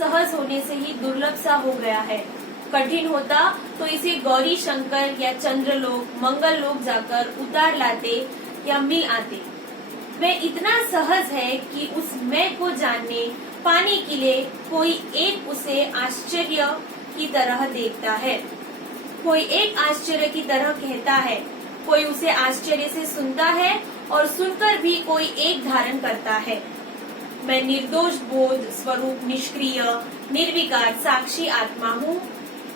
सहज होने से ही दुर्लभ सा हो गया है। कठिन होता तो इसे गौरी शंकर या चंद्रलोक, मंगल लोक जाकर उतार लाते या मिल आते। वह इतना सहज है कि उस मैं को जानने पाने के लिए कोई एक उसे आश्चर्य की तरह देखता है, कोई एक आश्चर्य की तरह कहता है, कोई उसे आश्चर्य से सुनता है और सुनकर भी कोई एक धारण करता है। मैं निर्दोष बोध स्वरूप निष्क्रिय निर्विकार साक्षी आत्मा हूँ।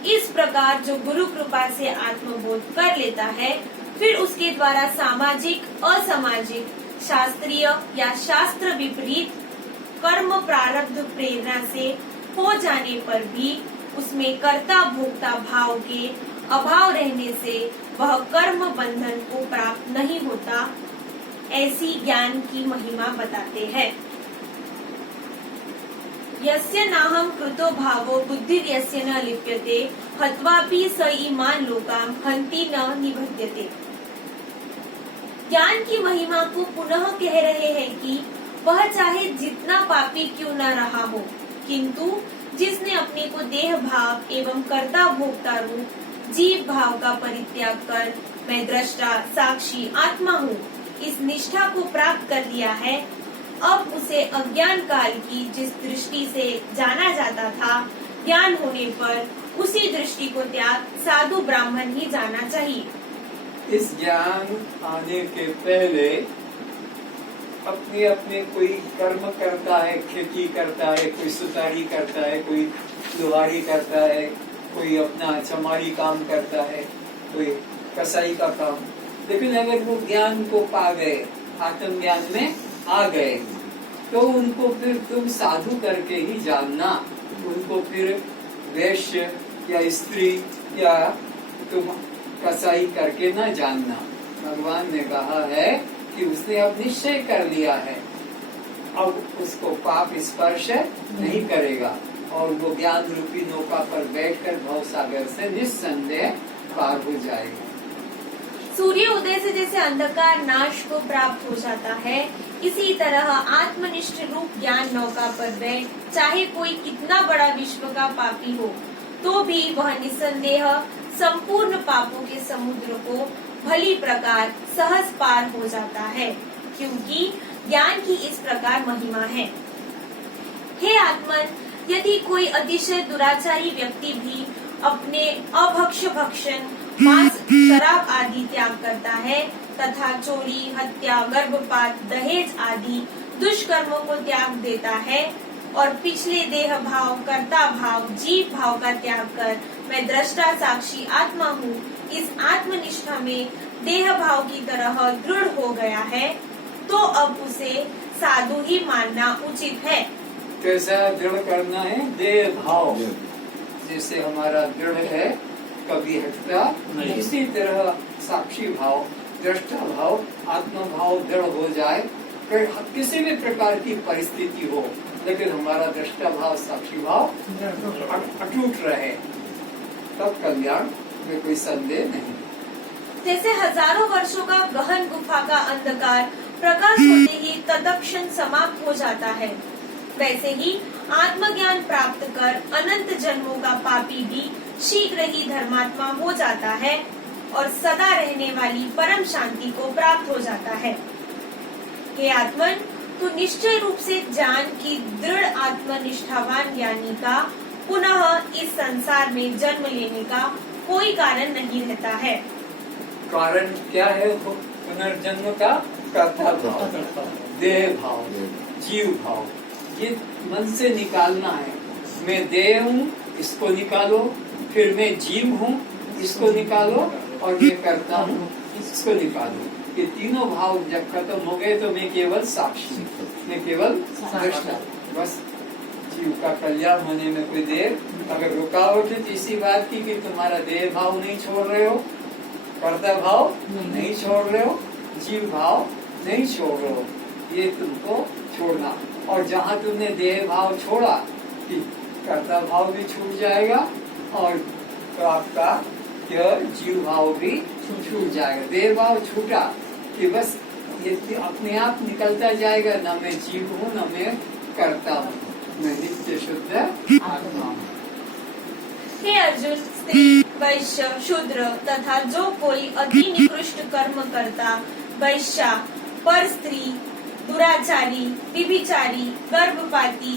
इस प्रकार जो गुरु कृपा से आत्मबोध कर लेता है, फिर उसके द्वारा सामाजिक, असामाजिक, शास्त्रीय या शास्त्र विपरीत कर्म प्रारब्ध प्रेरणा से हो जाने पर भी उसमें कर्ता भोक्ता भाव के अभाव रहने से वह कर्म बंधन को प्राप्त नहीं होता, ऐसी ज्ञान की महिमा बताते हैं। यस्य नाहं कृतो भावो बुद्धिर्यस्य न लिप्यते हत्वापि स इमान् लोकान् हन्ति न निबध्यते। ज्ञान की महिमा को पुनः कह रहे हैं कि वह चाहे जितना पापी क्यों न रहा हो, किंतु जिसने अपने को देह भाव एवं कर्ता भोक्ता रूप जीव भाव का परित्याग कर मैं दृष्टा साक्षी आत्मा हूँ, इस निष्ठा को प्राप्त कर लिया है, अब उसे अज्ञान काल की जिस दृष्टि से जाना जाता था, ज्ञान होने पर उसी दृष्टि को त्याग साधु ब्राह्मण ही जाना चाहिए। इस ज्ञान आने के पहले अपने अपने कोई कर्म करता है, खेती करता है, कोई सुतारी करता है, कोई लुहारी करता है, कोई अपना चमारी काम करता है, कोई कसाई का काम। लेकिन अगर वो ज्ञान को पा गए, आत्मज्ञान में आ गए, तो उनको फिर तुम साधु करके ही जानना, उनको फिर वैश्य या स्त्री या तुम कसाई करके न जानना। भगवान ने कहा है कि उसने अब निश्चय कर लिया है, अब उसको पाप स्पर्श नहीं करेगा और वो ज्ञान रूपी नौका पर बैठकर भव सागर से निस्संदेह पार हो जाएगा। सूर्य उदय से जैसे अंधकार नाश को प्राप्त हो जाता है, इसी तरह आत्मनिष्ठ रूप ज्ञान नौका पर बैठ चाहे कोई कितना बड़ा विश्व का पापी हो, तो भी वह निस्संदेह संपूर्ण पापों के समुद्र को भली प्रकार सहज पार हो जाता है, क्योंकि ज्ञान की इस प्रकार महिमा है। हे आत्मन, यदि कोई अतिशय दुराचारी व्यक्ति भी अपने अभक्ष्य भक्षण, मांस, शराब आदि त्याग करता है तथा चोरी, हत्या, गर्भपात, दहेज आदि दुष्कर्मों को त्याग देता है और पिछले देह भाव, कर्ता भाव, जीव भाव का त्याग कर मैं दृष्टा साक्षी आत्मा हूँ, इस आत्मनिष्ठा में देह भाव की तरह दृढ़ हो गया है, तो अब उसे साधु ही मानना उचित है। कैसा दृढ़ करना है? देह भाव जैसे हमारा दृढ़ है, कभी हटता नहीं, इसी तरह साक्षी भाव, दृष्टा भाव, आत्मा भाव दृढ़ हो जाए, फिर किसी भी प्रकार की परिस्थिति हो, लेकिन हमारा दृष्टा भाव, साक्षी भाव अटूट रहे, तब कल्याण में कोई संदेह नहीं। जैसे हजारों वर्षों का गहन गुफा का अंधकार प्रकाश होते ही तत्क्षण समाप्त हो जाता है, वैसे ही आत्मज्ञान प्राप्त कर अनंत जन्मों का पापी भी शीघ्र ही धर्मात्मा हो जाता है और सदा रहने वाली परम शांति को प्राप्त हो जाता है। हे आत्मन, तू निश्चय रूप से जान कि दृढ़ आत्मनिष्ठावान ज्ञानी का पुनः इस संसार में जन्म लेने का कोई कारण नहीं रहता है। कारण क्या है पुनर्जन्म का? कर्ता भाव, देह भाव, जीव भाव, ये मन से निकालना है। मैं देह हूँ, इसको निकालो, फिर मैं जीव हूँ, इसको निकालो, और मैं करता हूँ, इसको निकालो। ये तीनों भाव जब खत्म हो गए तो मैं केवल साक्षी, मैं केवल दृष्टा। बस जीव का कल्याण होने में कोई देर अगर रुकावट है तो इसी बात की कि तुम्हारा देह भाव नहीं छोड़ रहे हो, कर्ता भाव नहीं छोड़ रहे हो, जीव भाव नहीं छोड़ रहे हो, ये तुमको छोड़ना। और जहाँ तुमने देह भाव छोड़ा कि कर्ता भाव भी छूट जाएगा और तो आपका जीव भाव भी छूट जाएगा। देह भाव छूटा कि बस ये अपने आप निकलता जाएगा, न मैं जीव हूँ न मैं करता हूँ। मैं नित्य शुद्ध आत्मा हूँ। हे अर्जुन, स्त्री, वैश्य, शूद्र तथा जो कोई अति निकृष्ट कर्म करता, वैश्या, पर स्त्री, दुराचारी, विभिचारी, गर्भपाती,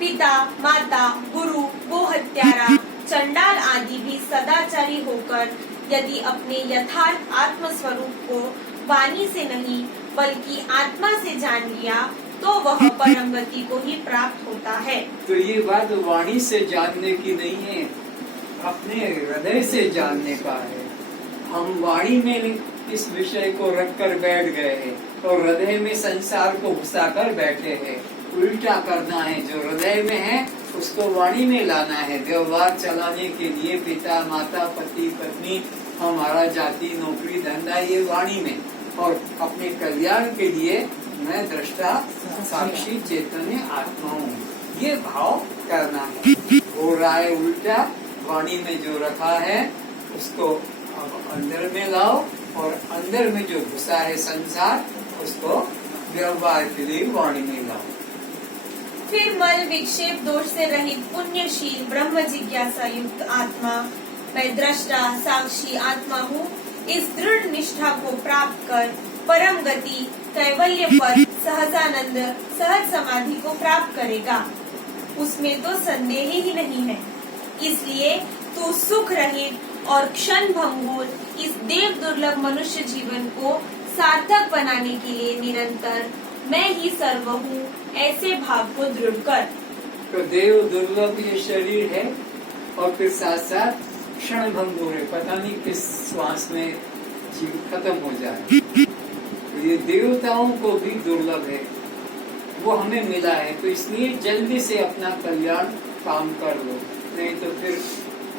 पिता, माता, गुरु, गोहत्यारा, चंडाल आदि भी सदाचारी होकर यदि अपने यथार्थ आत्म स्वरूप को वाणी से नहीं बल्कि आत्मा से जान लिया तो वह परम गति को ही प्राप्त होता है। तो ये बात वाणी से जानने की नहीं है, अपने हृदय से जानने का है। हम वाणी में इस विषय को रखकर बैठ गए हैं और हृदय में संसार को घुसाकर बैठे हैं। उल्टा करना है, जो हृदय में है उसको वाणी में लाना है। व्यवहार चलाने के लिए पिता, माता, पति, पत्नी, हमारा जाति, नौकरी, धंधा, ये वाणी में, और अपने कल्याण के लिए मैं दृष्टा, साक्षी, चैतन्य आत्मा हूँ, ये भाव करना है। हो रहा है उल्टा, वाणी में जो रखा है उसको अब अंदर में लाओ और अंदर में जो घुसा है संसार उसको व्यवहार के लिए वाणी में लाओ। फिर मल विक्षेप दोष से रहित पुण्यशील ब्रह्म जिज्ञासा युक्त आत्मा, मैं दृष्टा, साक्षी आत्मा हूँ, इस दृढ़ निष्ठा को प्राप्त कर परम गति, कैवल्य पद, सहजानंद, सहज समाधि को प्राप्त करेगा। उसमें तो संदेह ही नहीं है। इसलिए तू सुख रहित और क्षण भंगुर इस देव दुर्लभ मनुष्य जीवन को सार्थक बनाने के लिए निरंतर मैं ही सर्व हूँ ऐसे भाव को दृढ़ कर। तो देव दुर्लभ ये शरीर है और फिर साथ साथ क्षण भंगुर है, पता नहीं किस श्वास में जीव खत्म हो जाए। तो ये देवताओं को भी दुर्लभ है, वो हमें मिला है, तो इसलिए जल्दी से अपना कल्याण काम कर लो, नहीं तो फिर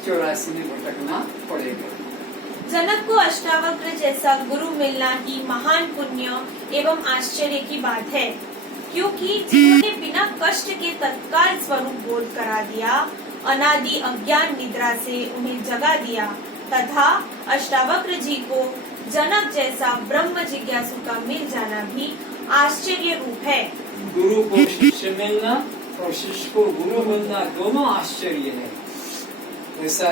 84 में भटकना पड़ेगा। जनक को अष्टावक्र जैसा गुरु मिलना ही महान पुण्य एवं आश्चर्य की बात है, क्योंकि जिन्होंने बिना कष्ट के तत्काल स्वरूप बोध करा दिया, अनादि अज्ञान निद्रा से उन्हें जगा दिया, तथा अष्टावक्र जी को जनक जैसा ब्रह्म जिज्ञासु का मिल जाना भी आश्चर्य रूप है। गुरु को शिष्य मिलना और शिष्य को गुरु मिलना दोनों आश्चर्य है। ऐसा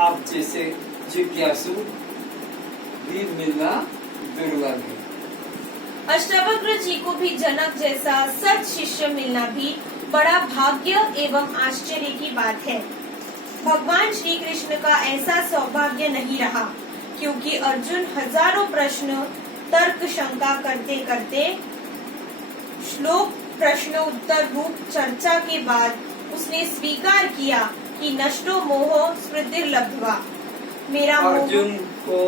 आप जैसे जिज्ञासु भी मिलना दुर्लभ है। अष्टावक्र जी को भी जनक जैसा सत शिष्य मिलना भी बड़ा भाग्य एवं आश्चर्य की बात है। भगवान श्री कृष्ण का ऐसा सौभाग्य नहीं रहा, क्योंकि अर्जुन हजारों प्रश्न तर्क शंका करते करते श्लोक प्रश्न उत्तर रूप चर्चा के बाद उसने स्वीकार किया कि नष्टो मोह स्मृतिर्लब्ध्वा, मेरा मोह। अर्जुन को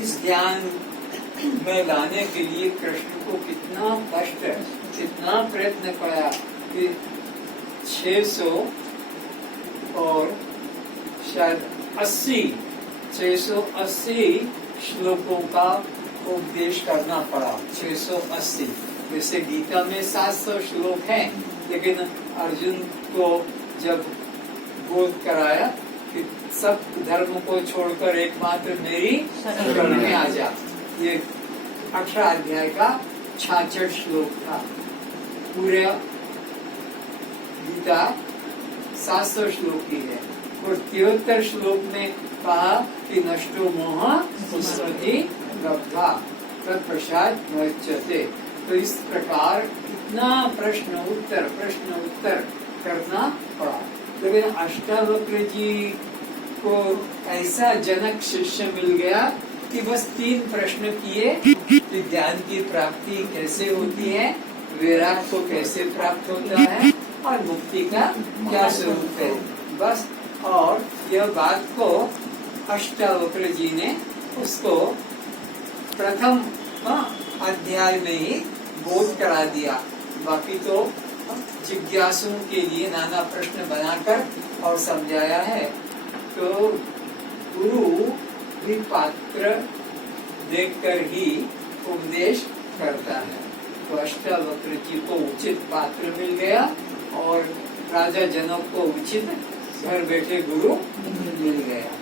इस ज्ञान में लाने के लिए कृष्ण को कितना कष्ट, कितना प्रयत्न पड़ा कि 600 और शायद 680 श्लोकों का उपदेश करना पड़ा। 680, जैसे गीता में 700 श्लोक हैं, लेकिन अर्जुन को जब बोध कराया कि सब धर्म को छोड़कर एकमात्र मेरी शरण में आ जा, ये 18 अध्याय का 66 श्लोक था। पूरे गीता 700 श्लोक की है और 73 श्लोक में कहा कि नष्टो मोह स्मृति लब्ध्वा तत्पश्चात् मुच्यते। तो इस प्रकार इतना प्रश्न उत्तर करना पड़ा। लेकिन अष्टावक्र जी को ऐसा जनक शिष्य मिल गया कि बस 3 प्रश्न किए कि ज्ञान की प्राप्ति कैसे होती है, वैराग को कैसे प्राप्त होता है और मुक्ति का क्या स्वरूप है, बस। और यह बात को अष्टावक्र जी ने उसको प्रथम अध्याय में ही बोध करा दिया। बाकी तो जिज्ञासुओं के लिए नाना प्रश्न बनाकर और समझाया है। तो गुरु भी पात्र देखकर ही उपदेश करता है। तो अष्टावक्र जी को उचित पात्र मिल गया और राजा जनक को उचित घर बैठे गुरु मिल गया।